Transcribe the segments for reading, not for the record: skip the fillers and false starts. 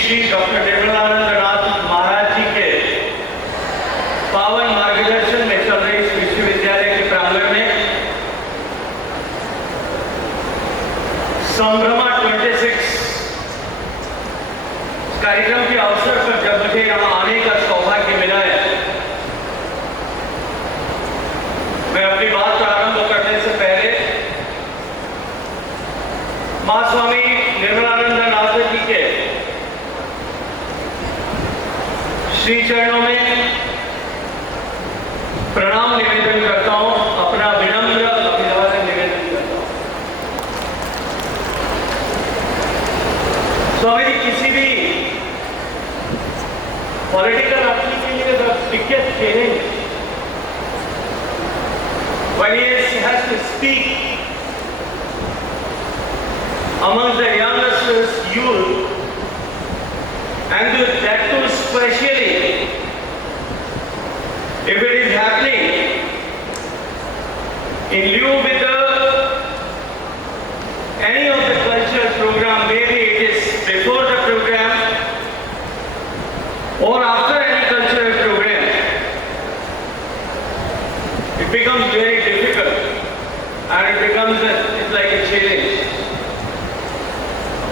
Shri doctor Nirmalanand महाराज जी के पावन मार्गदर्शन में चल रहे इस विश्वविद्यालय के प्रांगण में संभ्रमा 26 कार्यक्रम के अवसर पर जब मुझे यहाँ आने का सौभाग्य मिला है, मैं अपनी बात प्रारंभ करने से पहले महास्वामी निर्मलानंद जी के श्री चरणों में प्रणाम निवेदन करता हूं, अपना विनम्र अभिवादन निवेदन करता हूं। स्वामी जी, किसी भी पॉलिटिकल एक्टिविटी के लिए the biggest challenge when he has to speak among the youngest youth, and that too especially if it is happening in lieu with any of the cultural program, maybe it is before the program or after any cultural program, it becomes very difficult and it becomes it's like a challenge.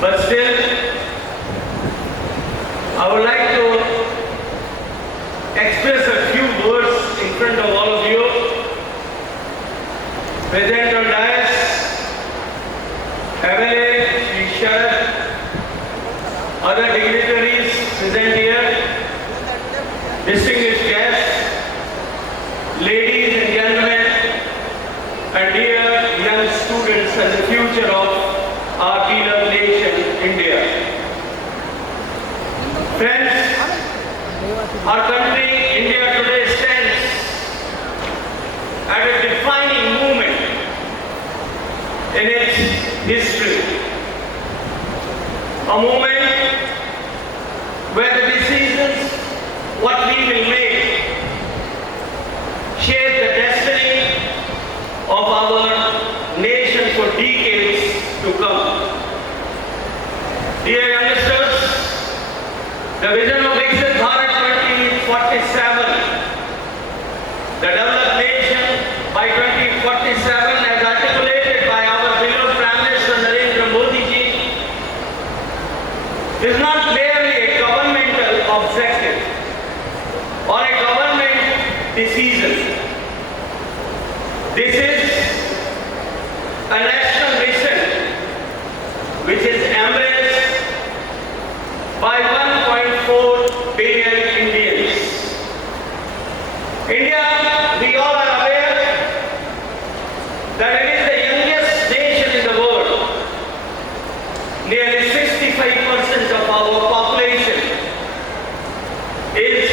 But still, I would like to express a few words in front of all of you. Present on dais, MLA, Shri Shekhawat, other dignitaries present here, distinguished guests, ladies and gentlemen, and dear young students and the future of our beloved nation, India. Friends, our country, India, today stands at a defining moment in its history. A moment where the decisions, what we will make, shape the destiny of our nation for decades to come. Dear youngsters, the vision of Vijnatham 2047, the developed nation by 2047 as articulated by our beloved Prime Minister Narendra Modi ji is not merely a governmental objective or a government decision. This is a national mission which is embraced by 1.4 billion Indians. India, we all are aware that it is the youngest nation in the world. Nearly 65% of our population is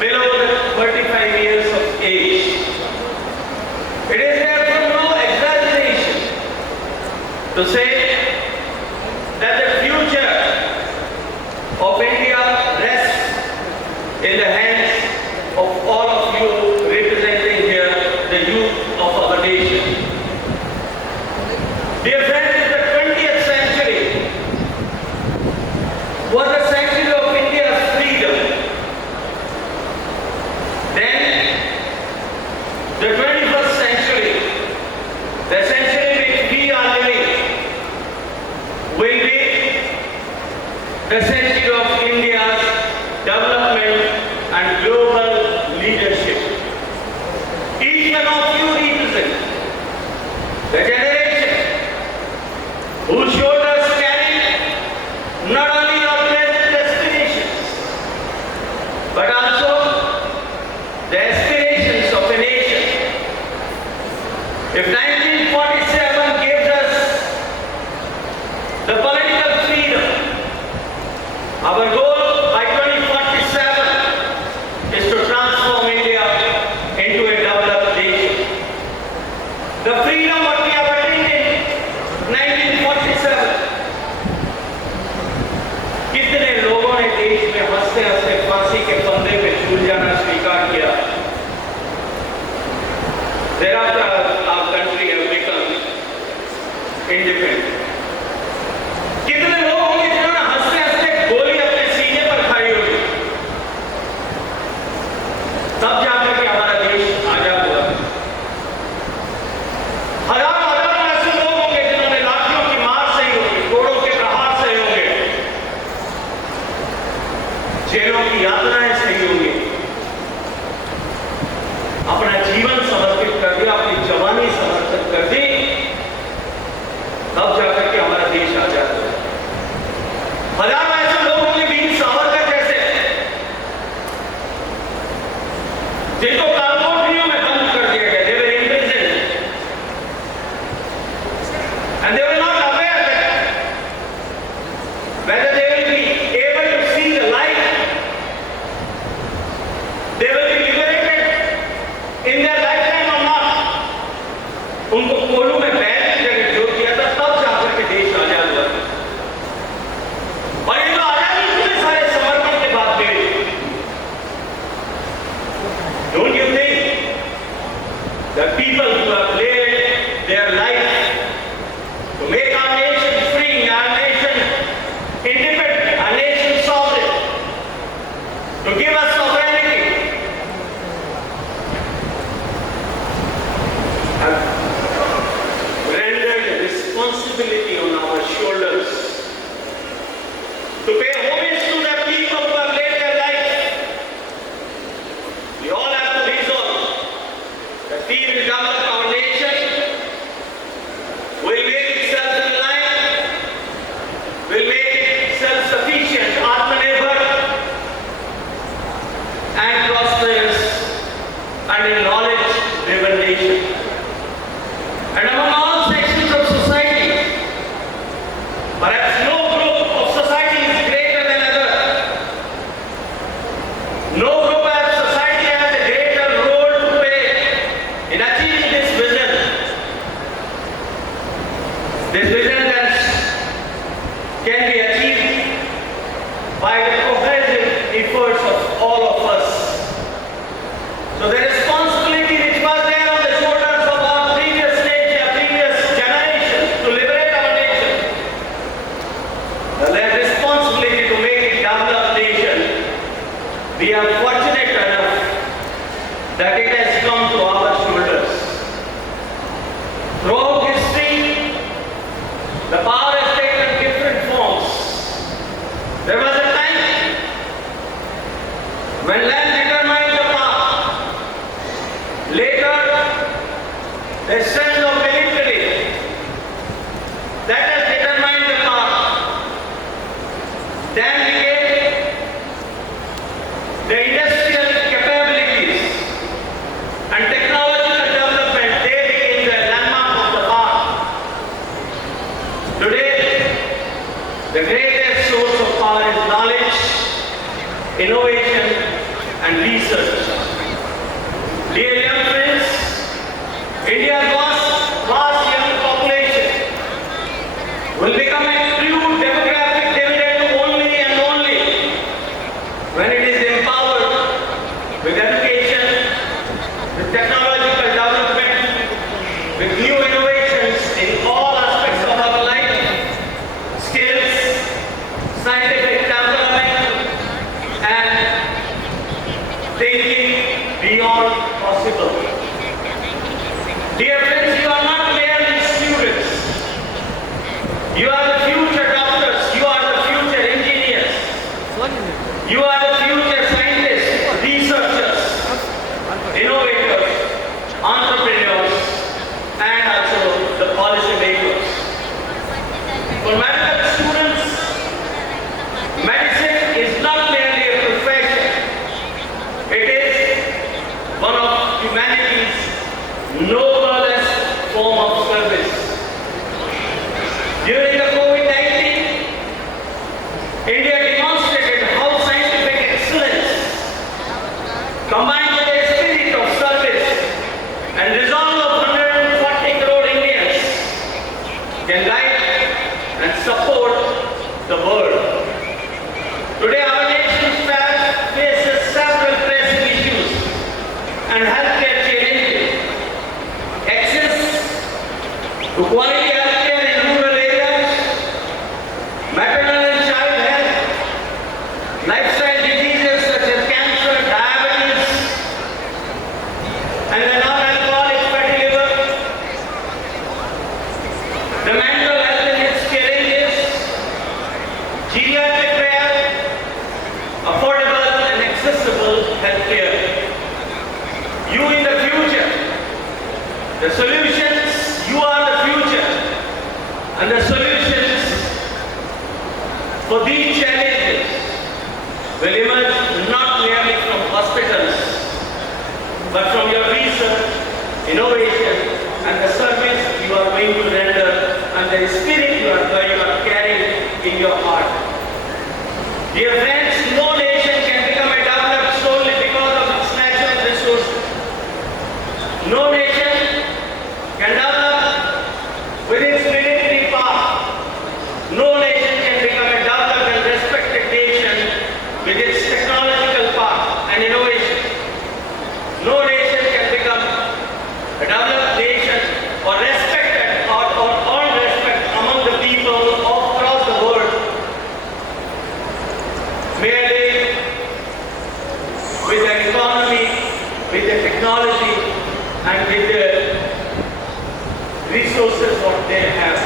below the 35 years of age. It is therefore no exaggeration to say that the future of India rests in the hands of all of you representing here the youth of our nation. Dear friends, the 20th century was the century of India's freedom. Then the 21st century, the century which we are living, will be the century of India's development and global leadership. Each one of you represent the generation who showed us carrying not only our present destinations, but also the aspirations of a nation. If 1947 gives us the political freedom, our goal by 2047 is to transform India into a developed nation. The freedom what we have attained in 1947, कितने लोगों ने देश में हंसते हंसते फांसी के फंदे में झूल जाना स्वीकार किया। Thereafter our country has become independent. कितने लोग होंगे जिन्होंने हंसते हंसते जेलों की यातनाएं सही होंगी, अपना जीवन समर्पित कर दिया, अपनी जवानी समर्पित कर दी, तब जाकर के हमारा देश आजाद हुआ। हजारों ऐसे लोग होंगे वीर सावरकर जैसे, जिनको कालकोठरियों में बंद कर दिया गया, they were imprisoned and they were not aware that whether they will be able to see the light, they will be liberated in their lifetime or not। उनको कोलू में बैठ की जगह जोड़ दिया था, तब जाकर के देश आजाद हुआ। और ये तो आजादी इतने सारे समर्पण के बाद मिली। Don't you think that people who have laid their life to make our nation free, our nation independent, our nation sovereign, to give us sovereignty, have rendered the responsibility on our shoulders to pay homage to the people who have laid their life? We all have to resolve that we will develop our nation, will make it self-reliant, will make it self-sufficient, Atmanirbhar, and prosperous, and a knowledge-driven nation. And among all sections of society, perhaps no group of society is greater than other. No group of society has a greater role to play in achieving this vision. This vision can be achieved by the cohesive efforts of all of us. So the responsibility which was there on the shoulders of our previous generations to liberate our nation, the responsibility to make it developed nation, we are fortunate enough that it has come to our shoulders. Throughout history, the power has taken different forms. There was a time when land determined the power. Later, the strength of military, that has determined the power. Then came the industrial capabilities and technological development. They became the landmark of the power. Today, the greatest source of power is knowledge, innovation, and research. Dear young friends, India's vast young population will become a true demographic dividend only and only when it is empowered with education, with technological development, with new innovations in all aspects of our life, skills, scientific development, and thinking beyond possible. Dear friends, you are not merely students. You are the future doctors. You are the future engineers. You are the future scientists, researchers, innovators, entrepreneurs, and also the policy makers. For medical students, medicine is not merely a profession. It is one of humanity's noblest form of service. During the COVID-19, India demonstrated how scientific excellence, combined with a spirit of service and resolve of 140 crore Indians, can guide and support the world. Today, our nation faces several pressing issues and healthcare challenges. Access to quality healthcare in rural areas, maternal and child health, lifestyle diseases such as cancer, diabetes, and the non-alcoholic fatty liver, the mental health and its challenges, geriatric care, affordable The solutions, you are the future. And the solutions for these challenges will emerge not merely from hospitals, but from your research, innovation, and the service you are going to render, and the spirit you are carrying in your heart. Dear friends, no nation can become a developed solely because of its natural resources. No nation can develop with its military power. No nation can become a developed and respected nation with its technological power and innovation. No nation can become a developed nation or respected or earn respect among the people across the world merely with the economy, with the technology, and with the resources what they have,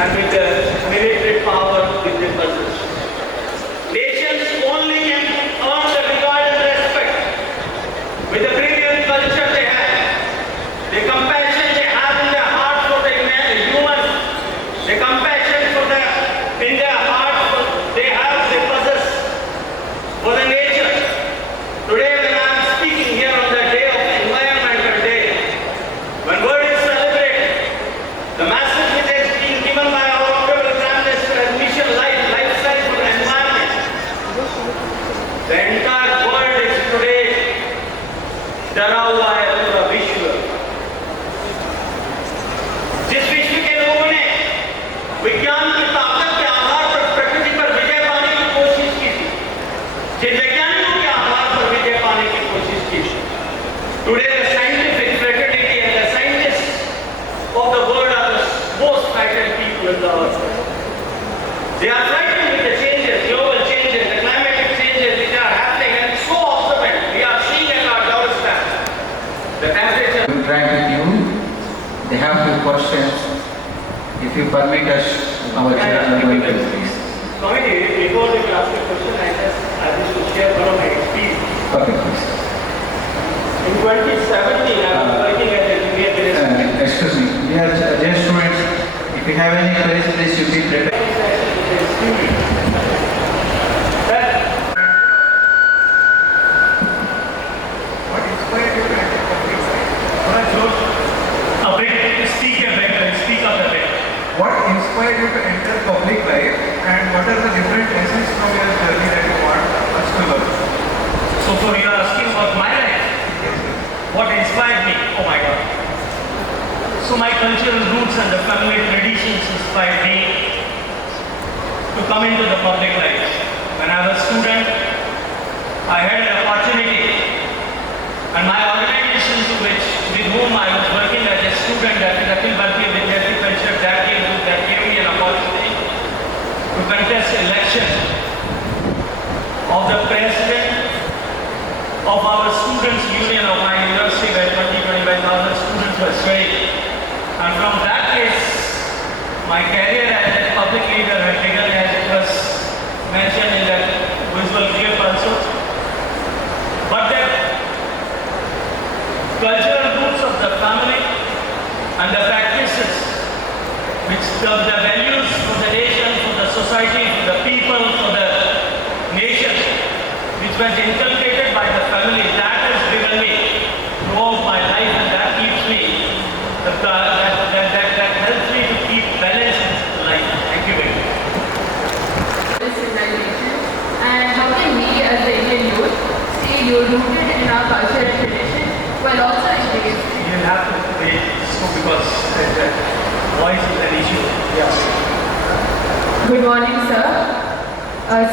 and with the military power with the possess. Nations only can earn the regard and respect with the brilliant culture they have, the compassion they have in their heart for the human, the compassion for the in their heart they have, they possess for the nature. Today when I am speaking here on the day of Environmental Day, when world is celebrated, the message which is being given by our Honorable Prime Minister as mission lifestyle for the environment. The entire world is today डरा हुआ है पूरा विश्व. जिस विश्व के लोगों ने विज्ञान की ताकत के आधार पर प्रकृति पर विजय पाने की कोशिश की थी, जिन वैज्ञानिकों के आधार पर विजय पाने की कोशिश की थी, today the scientific fraternity and the scientists of the world are the most frightened people in the earth. They are frightened with the changes, global changes, the climatic changes which are happening, and so observant. We are seeing at our doorstep the temperature. We interact with you. They have few questions. If you permit us, our chairman will please. Committee, before they ask a question, I wish to share one of my experience. Okay, please. In 2017, I was working at the BGSMCH. Excuse me, we are dear students. If you have any queries, please you be prepared. What inspired you to enter public life? Speak up a bit. What inspired you to enter public life, and what are the different lessons from your journey that you want us to learn? So you are asking about my life? What inspired me? Oh my God. So my cultural roots and the family traditions inspired me to come into the public life. When I was a student, I had an opportunity, and my organizations with whom I was working as a student at the Akhil Bharatiya Vidyarthi Parishad, that gave me an opportunity to contest election of the president of our students' union of my university, where 20,000-25,000 students were studying. And from that place, my career as a public leader had begun, as it was mentioned in that visual clip also. But the cultural roots of the family and the practices, which the values for the nation, for the society, for the people, for the nation, which was inculcated by the family, that has given me throughout my life, and that keeps me, that helps me to keep balance in life. Thank you very much. Civilization, and how can we as the Indian youth stay rooted in our culture and tradition while also embracing? You have to wait so because the voice is an issue. Yeah. Good morning, sir.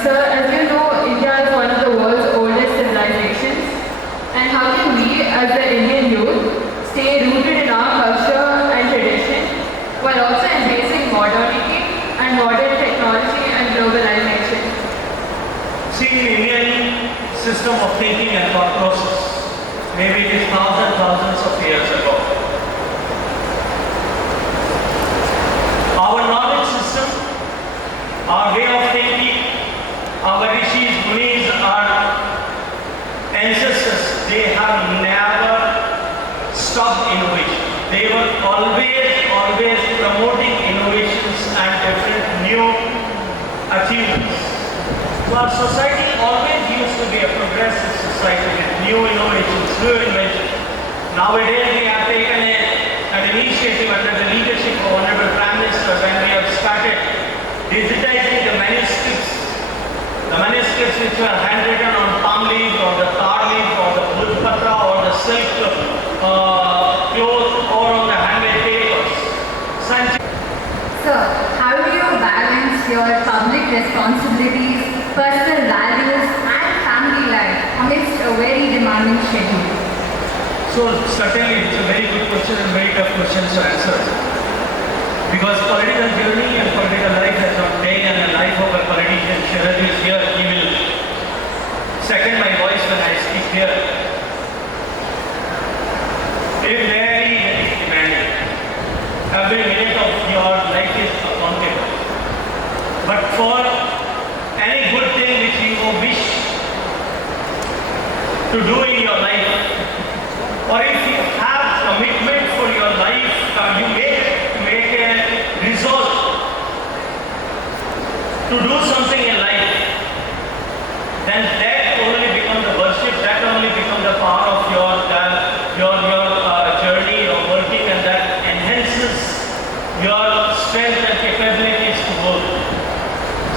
Sir, as you know, India is one of the world's oldest civilizations, and how can we as the Indian youth stay rooted in our culture and tradition while also embracing modernity and modern technology and globalization? See, the Indian system of thinking and thought process, maybe it is thousands of years ago. Our knowledge system, our way of thinking, our rishis, munis, our ancestors, they have never stopped innovation. So our society always used to be a progressive society with new innovations, new inventions. Nowadays we have taken an initiative under the leadership of Honorable Prime Minister when we have started digitizing the manuscripts. The manuscripts which were handwritten on palm leaf or the tar leaf or the bhujpatra or the silk cloth or on the handmade papers. Sir, how do you balance your public responsibilities, personal values and family life amidst a very demanding schedule? So certainly it's a very good question and very tough question to answer. Because political journey and political life has not day and the life of a politician. Sharad is here, he will second my voice when I speak here. It is very, very demanding. Every minute of your life is accountable. But for any good thing which you wish to do in your life, or if you have commitment for your life, you make a resolve to do something in life, then that only becomes the worship, that only becomes the power of your journey, your working, and that enhances your strength and capabilities to work.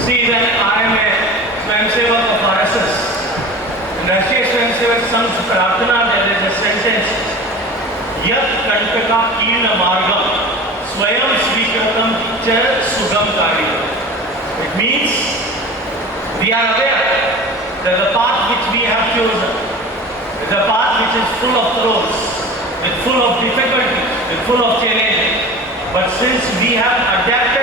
See, when I am a Swayamsevak of RSS, in Rashtriya Swayamsevak Sangh Prarthana, there is a sentence, Yat Kantaka Kirna Margam Swayam Svikritam Cha Sugam Karya. It means we are aware that the path which we have chosen is a path which is full of throats, with full of difficulties, with full of challenges. But since we have adapted